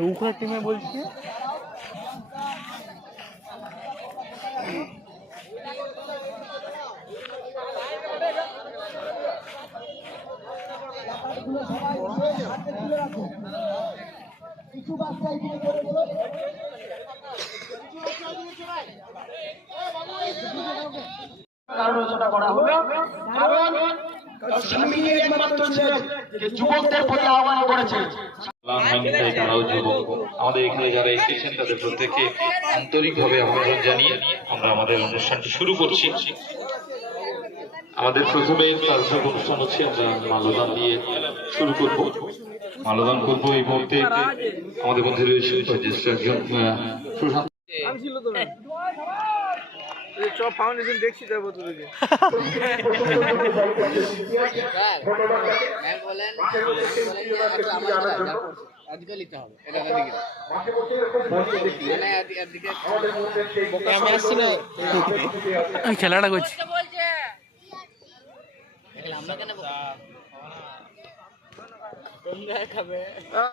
উখড়া টিমে বলছি আলোচনা করা হলো কারণ স্বামীর একমাত্র ছেলে যে যুবকদের প্রতি আহ্বান করেছে তারাও যুবক। আমাদের এখানে যারা এসেছেন তাদের প্রত্যেককে আন্তরিকভাবে আমন্ত্রণ জানিয়ে আমরা আমাদের অনুষ্ঠানটি শুরু করছি। আমাদের প্রথমে তারপর অনুষ্ঠান হচ্ছে আমরা মাল্যদান দিয়ে শুরু করব। মাল্যদান করবো এই মুহূর্তে আমাদের মধ্যে রয়েছে জ্যেষ্ঠ একজন সুশান্ত। সব ফাউন্ডেশন দেখছি যাবো তোদেরকে আমি খেলাটা করছি আমরা কেন